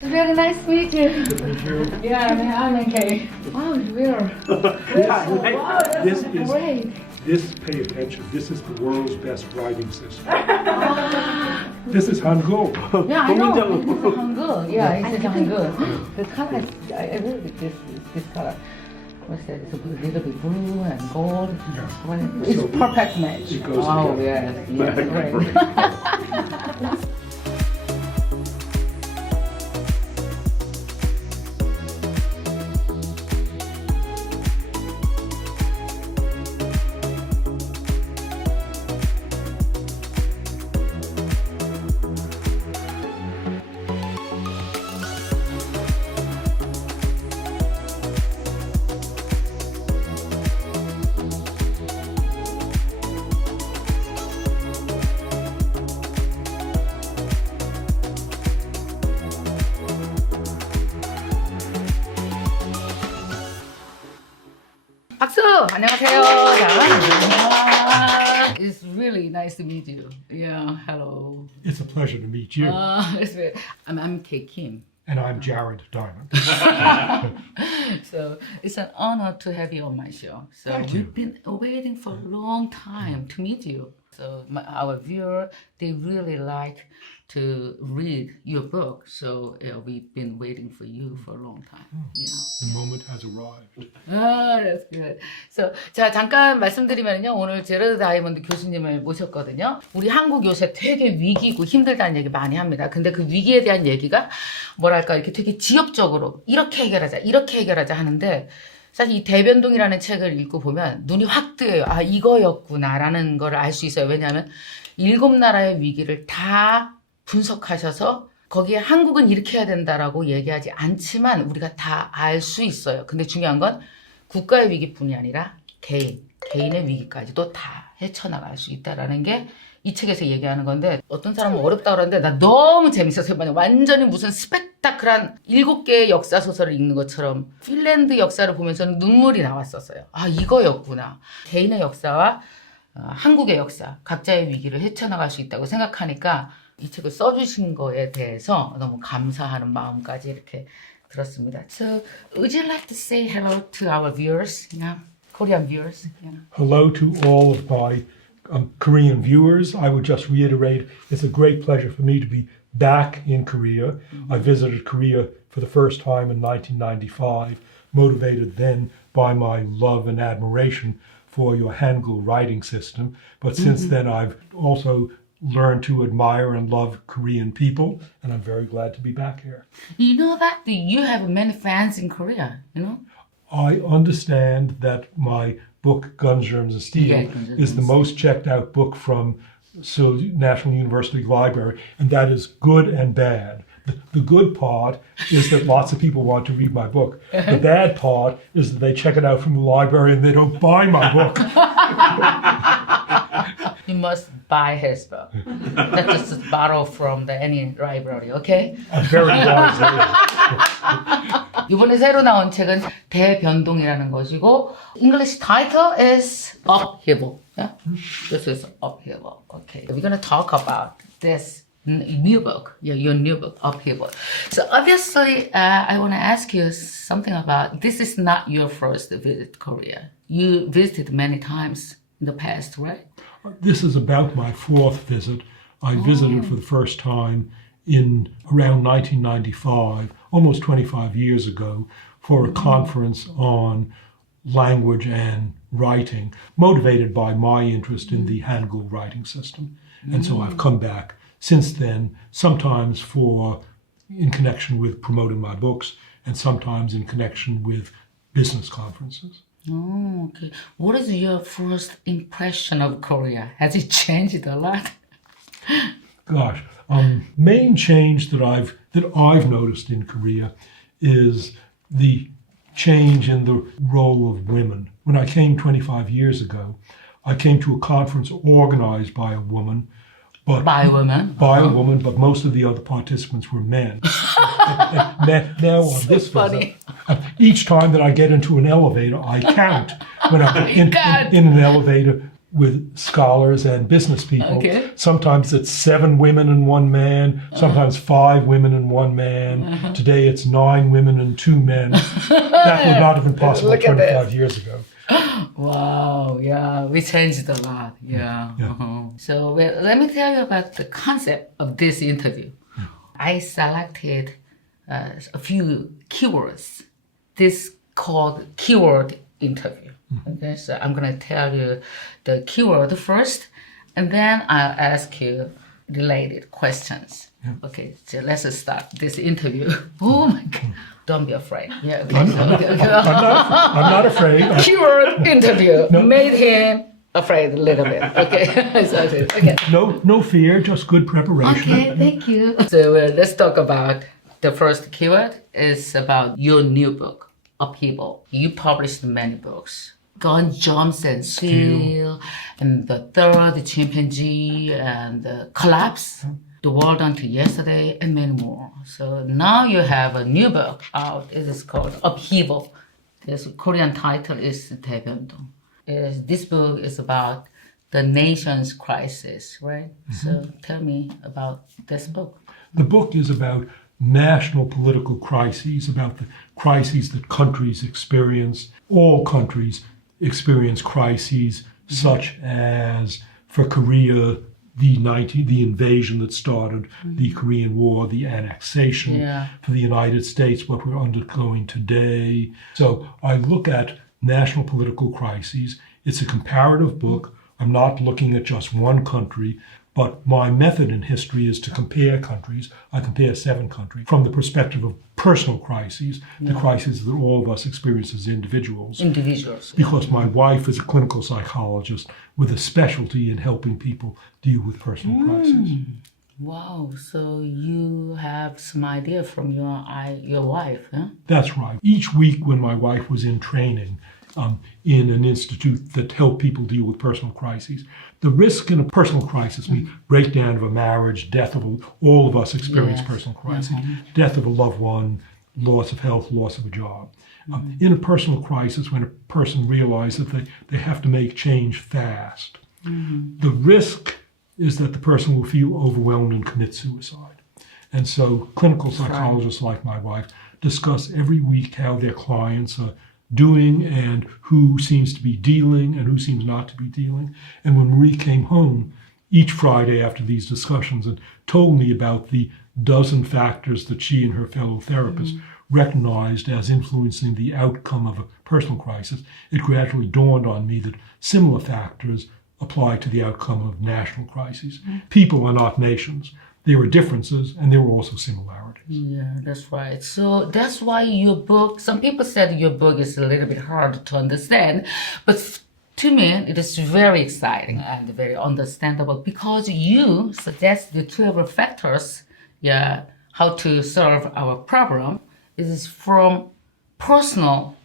It's very nice to meet you. Thank you. Yeah, I'm MK. Wow, it's weird. Wow, This that's is great. pay attention. This is the world's best writing system. This is Hangul. Yeah, I know. This is Hangul. Yeah, it's Hangul. The color, I really like this color. What's that? It's a little bit blue and gold. Yeah. It's So perfect match. it goes Oh, together. yes, great. 박수! 안녕하세요. 자, it's really nice to meet you. Yeah, hello. It's a pleasure to meet you. I'm MK Kim. And I'm Jared Diamond. So it's an honor to have you on my show. So Thank you. we've been waiting for a long time to meet you. So our viewer, they really like to read your book. So we've been waiting for you for a long time. Yeah. The moment has arrived. Ah, that's good. So, 자, 잠깐 말씀드리면요. 오늘 제러드 다이아몬드 교수님을 모셨거든요. 우리 한국 요새 되게 위기고 힘들다는 얘기 많이 합니다. 근데 그 위기에 대한 얘기가 뭐랄까 이렇게 되게 지엽적으로 이렇게 해결하자 하는데 사실 이 대변동이라는 책을 읽고 보면 눈이 확 뜨여요. 아, 이거였구나라는 걸 알 수 있어요. 왜냐하면 7나라의 위기를 다 분석하셔서 거기에 한국은 이렇게 해야 된다라고 얘기하지 않지만 우리가 다 알 수 있어요. 근데 중요한 건 국가의 위기뿐이 아니라 개인의 위기까지도 다 헤쳐나갈 수 있다라는 게 이 책에서 얘기하는 건데 어떤 사람은 어렵다 그러는데 나 너무 재밌었어요. 완전히 무슨 스펙타클한 7개의 역사 소설을 읽는 것처럼 핀란드 역사를 보면서는 눈물이 나왔었어요. 아, 이거였구나. 개인의 역사와 한국의 역사, 각자의 위기를 헤쳐나갈 수 있다고 생각하니까 이 책을 써주신 거에 대해서 너무 감사하는 마음까지 이렇게 들었습니다. So, would you like to say hello to our viewers, Korean viewers? Hello to all of my Korean viewers. I would just reiterate, it's a great pleasure for me to be back in Korea. I visited Korea for the first time in 1995, motivated then by my love and admiration for your Hangul writing system. But since then, I've also learned to admire and love Korean people, and I'm very glad to be back here. You know that you have many fans in Korea, you know? I understand that my book, Guns, Germs, and Steel, Yeah, Guns, Germs, is the and most checked out book from Seoul National University Library, and that is good and bad. The good part is that lots of people want to read my book. The bad part is that they check it out from the library and they don't buy my book. You must buy his book. Not just borrow from any library, okay? I'm very wise. 이번에 새로 나온 책은 대변동이라는 것이고 English title is Upheaval. Yeah? This is Upheaval. Okay. We're going to talk about this new book, your new book, Upheaval. So obviously, I want to ask you something about, this is not your first visit to Korea. You visited many times in the past, right? This is about my fourth visit. I visited for the first time in around 1995, almost 25 years ago, for a conference on language and writing, motivated by my interest in the Hangul writing system. And so I've come back since then, sometimes in connection with promoting my books, and sometimes in connection with business conferences. Oh, okay. What is your first impression of Korea? Has it changed a lot? Gosh, main change that I've noticed in Korea is the change in the role of women. When I came 25 years ago, I came to a conference organized by a woman. But By a woman? By a woman, but most of the other participants were men. Now on this visit, each time that I get into an elevator, I count when I'm in an elevator with scholars and business people. Okay. Sometimes it's 7 women and 1 man, sometimes 5 women and 1 man. Today it's 9 women and 2 men. That would not have been possible Look at 25 years ago. Wow, yeah, we changed a lot. Yeah. So well, let me tell you about the concept of this interview. I selected a few keywords. This called keyword interview. Okay, so I'm gonna tell you the keyword first, and then I'll ask you related questions. Okay, so let's start this interview. Oh my God. Don't be afraid. Yeah, okay. I'm not afraid. Keyword interview made him afraid a little bit. Okay. Okay. No fear, just good preparation. Okay, thank you. So let's talk about the first keyword. Is about your new book, Upheaval. You published many books. Gun Jumps and Seal, and the Third Chimpanzee, and Collapse, The World Until Yesterday, and many more. So now you have a new book out. It is called Upheaval. This Korean title is 대변동. This book is about the nation's crisis, right? So tell me about this book. The book is about national political crises, about the crises that countries experience. All countries experience crises such as, for Korea, the invasion that started the Korean War, the annexation. For the United States, what we're undergoing today. So I look at national political crises. It's a comparative book. I'm not looking at just one country, but my method in history is to compare countries. I compare 7 countries from the perspective of personal crises, the crises that all of us experience as individuals. Because my wife is a clinical psychologist with a specialty in helping people deal with personal crises. Wow, so you have some idea from your wife, huh? That's right. Each week when my wife was in training in an institute that helped people deal with personal crises, the risk in a personal crisis means breakdown of a marriage, death of all of us experience personal crises, death of a loved one, loss of health, loss of a job. In a personal crisis, when a person realizes that they have to make change fast, the risk is that the person will feel overwhelmed and commit suicide. And so clinical psychologists like my wife discuss every week how their clients are doing and who seems to be dealing and who seems not to be dealing. And when Marie came home each Friday after these discussions and told me about the dozen factors that she and her fellow therapists recognized as influencing the outcome of a personal crisis, it gradually dawned on me that similar factors apply to the outcome of national crises. People are not nations. There were differences and there were also similarities. Yeah, that's right. So that's why your book, some people said your book is a little bit hard to understand, but to me, it is very exciting and very understandable because you suggest the 12 factors, how to solve our problem. It is from personal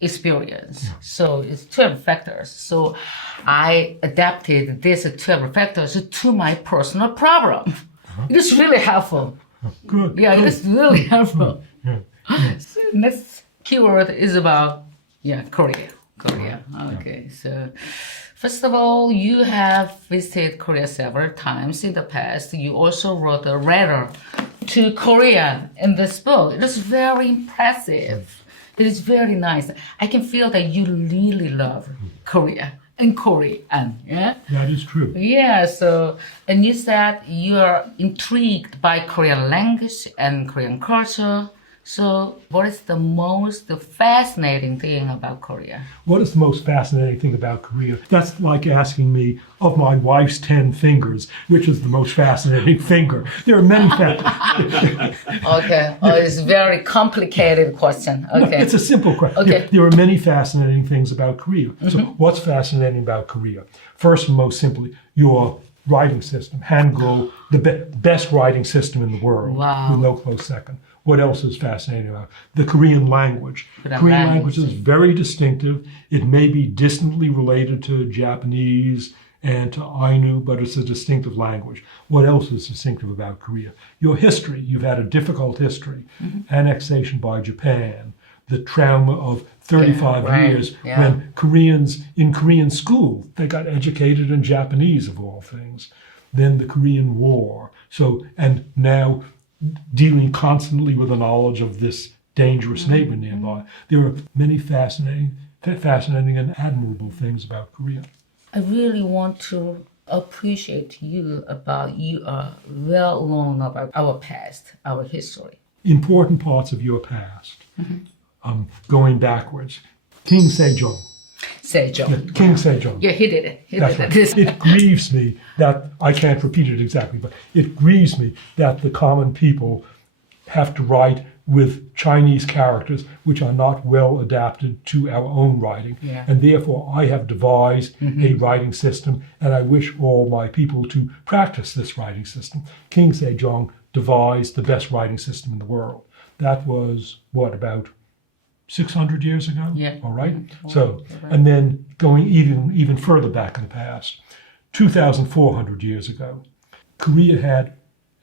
experience. So it's 12 factors. So I adapted these 12 factors to my personal problem. It is really helpful. Good. Yeah, good. it is really helpful. Yeah. So next keyword is about Korea. Okay, so first of all, you have visited Korea several times in the past. You also wrote a letter to Korea in this book. It is very impressive. It is very nice. I can feel that you really love Korea. And Korean, yeah? That is true. Yeah, so, and you said you are intrigued by Korean language and Korean culture. So, what is the most fascinating thing about Korea? What is the most fascinating thing about Korea? That's like asking me, of my wife's 10 fingers, which is the most fascinating finger? There are many factors. Okay, it's a very complicated question. Okay. No, it's a simple question. Okay. There are many fascinating things about Korea. So what's fascinating about Korea? First and most simply, your writing system, Hangul, the best writing system in the world, with no close second. What else is fascinating about it? The Korean language. Korean language is very distinctive. It may be distantly related to Japanese and to Ainu, but it's a distinctive language. What else is distinctive about Korea? Your history. You've had a difficult history. Annexation by Japan, the trauma of 35 years when Koreans in Korean school, they got educated in Japanese of all things. Then the Korean War. So, and now dealing constantly with the knowledge of this dangerous neighbor nearby. There are many fascinating and admirable things about Korea. I really want to appreciate you about you are well known about our past, our history. Important parts of your past, going backwards. King Sejong. Sejong. King Sejong. Yeah, he did it. That's right. It grieves me that, I can't repeat it exactly, but it grieves me that the common people have to write with Chinese characters which are not well adapted to our own writing. Yeah. And therefore I have devised a writing system, and I wish all my people to practice this writing system. King Sejong devised the best writing system in the world. That was, what, about 600 years ago? Yeah. All right? So, and then going even further back in the past, 2,400 years ago, Korea had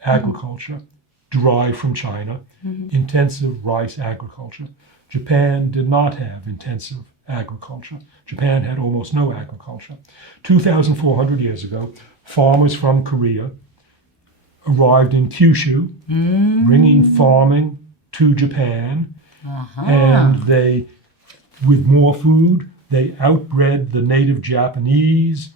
agriculture derived from China, intensive rice agriculture. Japan did not have intensive agriculture. Japan had almost no agriculture. 2,400 years ago, farmers from Korea arrived in Kyushu, bringing farming to Japan, and they, with more food, they outbred the native Japanese,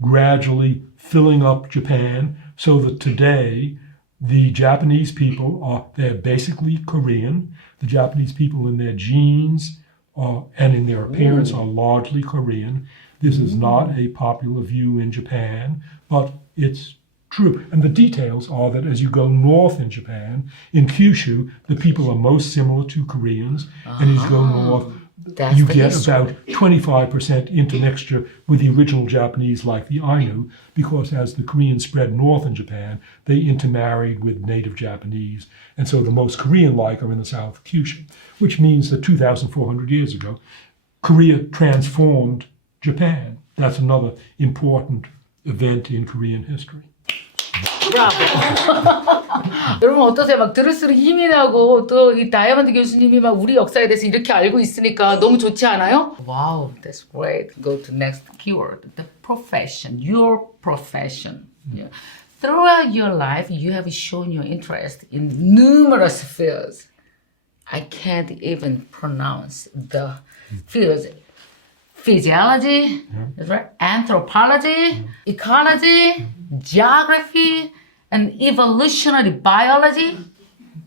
gradually filling up Japan, so that today the Japanese people they're basically Korean. The Japanese people in their genes and in their appearance are largely Korean. This is not a popular view in Japan, but it's true. And the details are that as you go north in Japan, in Kyushu, the people are most similar to Koreans. And as you go north, you get about 25% intermixture with the original Japanese like the Ainu, because as the Koreans spread north in Japan, they intermarried with native Japanese. And so the most Korean-like are in the south of Kyushu, which means that 2,400 years ago, Korea transformed Japan. That's another important event in Korean history. 브라보. 여러분 어떠세요? 막 들을수록 힘이 나고 또 이 다이아몬드 교수님이 막 우리 역사에 대해서 이렇게 알고 있으니까 너무 좋지 않아요? Wow, that's great. Go to next keyword. The profession, your profession. Yeah. Throughout your life, you have shown your interest in numerous fields. I can't even pronounce the fields. Physiology, that's right, anthropology, ecology, geography, and evolutionary biology,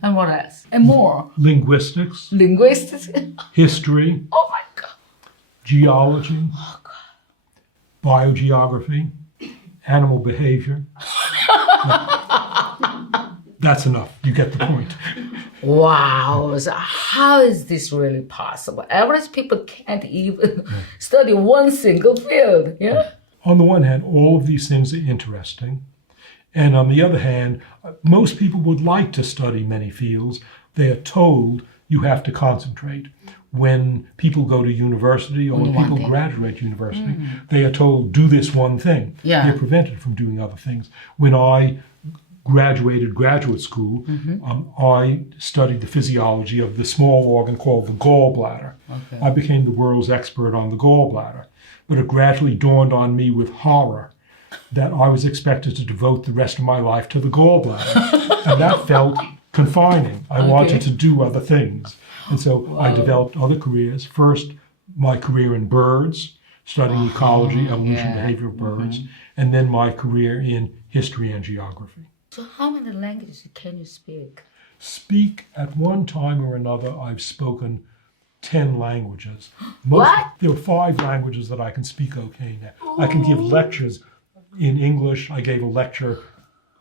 and what else? And more. Linguistics. Linguistics. History. Oh my God. Geology. Oh God. Biogeography. Animal behavior. That's enough. You get the point. Wow, so how is this really possible? Average people can't even study one single field, yeah? On the one hand, all of these things are interesting. And on the other hand, most people would like to study many fields. They are told you have to concentrate. When people go to university or when people graduate university, they are told, do this one thing. Yeah. They're prevented from doing other things. When I graduated graduate school, I studied the physiology of the small organ called the gallbladder. Okay. I became the world's expert on the gallbladder. But it gradually dawned on me with horror that I was expected to devote the rest of my life to the gallbladder. And that felt confining. I wanted to do other things. And so I developed other careers. First, my career in birds, studying ecology, evolution, behavior of birds, and then my career in history and geography. So how many languages can you speak? Speak at one time or another, I've spoken 10 languages. What? There are 5 languages that I can speak okay now. I can give lectures in English. I gave a lecture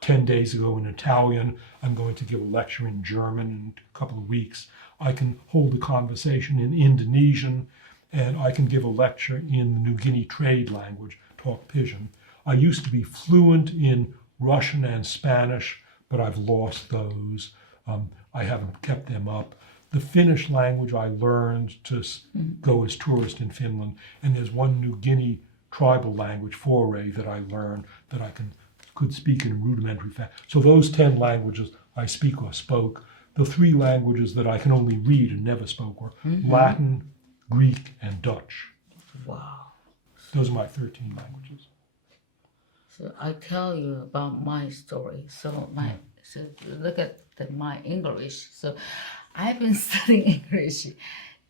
10 days ago in Italian. I'm going to give a lecture in German in a couple of weeks. I can hold a conversation in Indonesian, and I can give a lecture in the New Guinea trade language, talk Pidgin. I used to be fluent in Russian and Spanish, but I've lost those. I haven't kept them up. The Finnish language I learned to go as tourist in Finland, and there's one New Guinea tribal language, Foray, that I learned that I could speak in rudimentary fashion. So those 10 languages I speak or spoke. the three languages that I can only read and never spoke were Latin, Greek, and Dutch. Wow. Those are my 13 languages. So I tell you about my story. So look at my English. So I've been studying English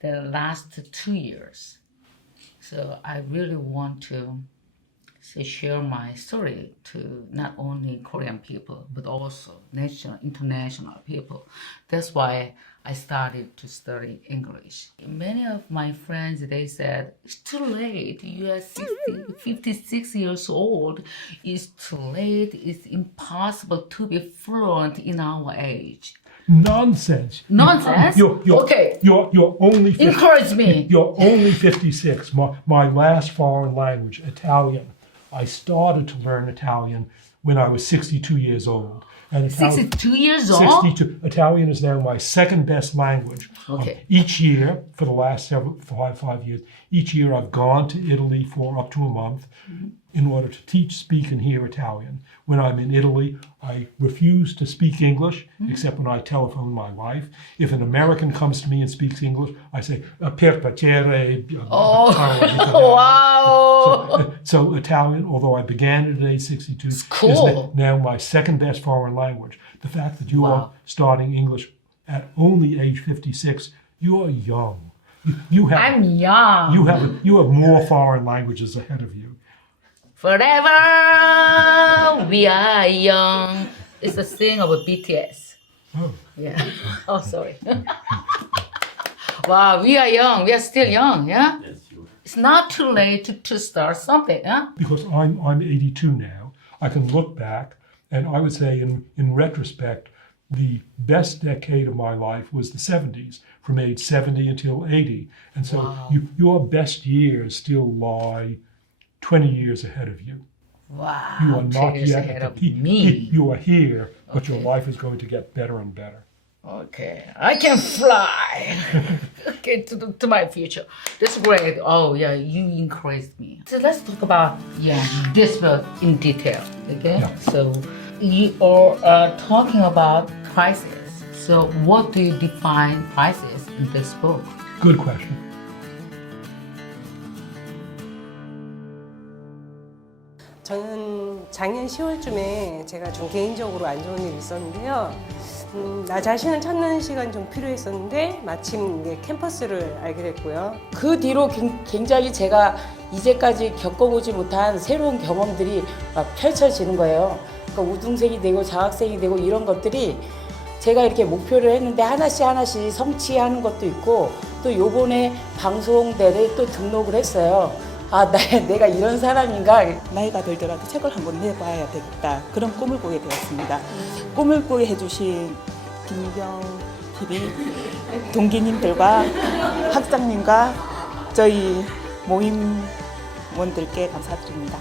the last 2 years. So I really want to share my story to not only Korean people, but also national, international people. That's why I started to study English. Many of my friends, they said, it's too late. You are 56 years old. It's too late. It's impossible to be fluent in our age. Nonsense. Nonsense? Okay. You're only 50, Encourage me. You're only 56. My last foreign language, Italian. I started to learn Italian when I was 62 years old. And 62 years old? 62. Italian is now my second best language. Okay. Each year, for the last five years, each year I've gone to Italy for up to a month in order to teach, speak, and hear Italian. When I'm in Italy, I refuse to speak English, except when I telephone my wife. If an American comes to me and speaks English, I say, per piacere. Wow. So Italian, although I began it at age 62, cool. is now my second best foreign language. The fact that you are starting English at only age 56, you are young. I'm young. You have more foreign languages ahead of you. Forever we are young. It's a thing of BTS. Oh. Yeah. Oh, sorry. Wow, we are young. We are still young, yeah? Yes, you are. It's not too late to start something, yeah? Because I'm 82 now, I can look back, and I would say in retrospect, the best decade of my life was the 70s, from age 70 until 80. And so your best years still lie 20 years ahead of you. Wow. You are not years yet ahead at of the peak. me. You are here, but your life is going to get better and better. Okay, I can fly. Okay, to my future. That's great. Oh yeah, you increased me. So let's talk about this book in detail. Okay. Yeah. So you are talking about crisis. So what do you define crisis in this book? Good question. 저는 작년 10월쯤에 제가 좀 개인적으로 안 좋은 일이 있었는데요. 나 자신을 찾는 시간이 좀 필요했었는데 마침 이게 캠퍼스를 알게 됐고요. 그 뒤로 굉장히 제가 이제까지 겪어보지 못한 새로운 경험들이 막 펼쳐지는 거예요. 그러니까 우등생이 되고 장학생이 되고 이런 것들이 제가 이렇게 목표를 했는데 하나씩 성취하는 것도 있고 또 요번에 방송대를 또 등록을 했어요. 내가 이런 사람인가. 나이가 들더라도 책을 한번 내봐야 되겠다. 그런 꿈을 꾸게 되었습니다. 꿈을 꾸게 해주신 김미경TV 동기님들과 학장님과 저희 모임원들께 감사드립니다.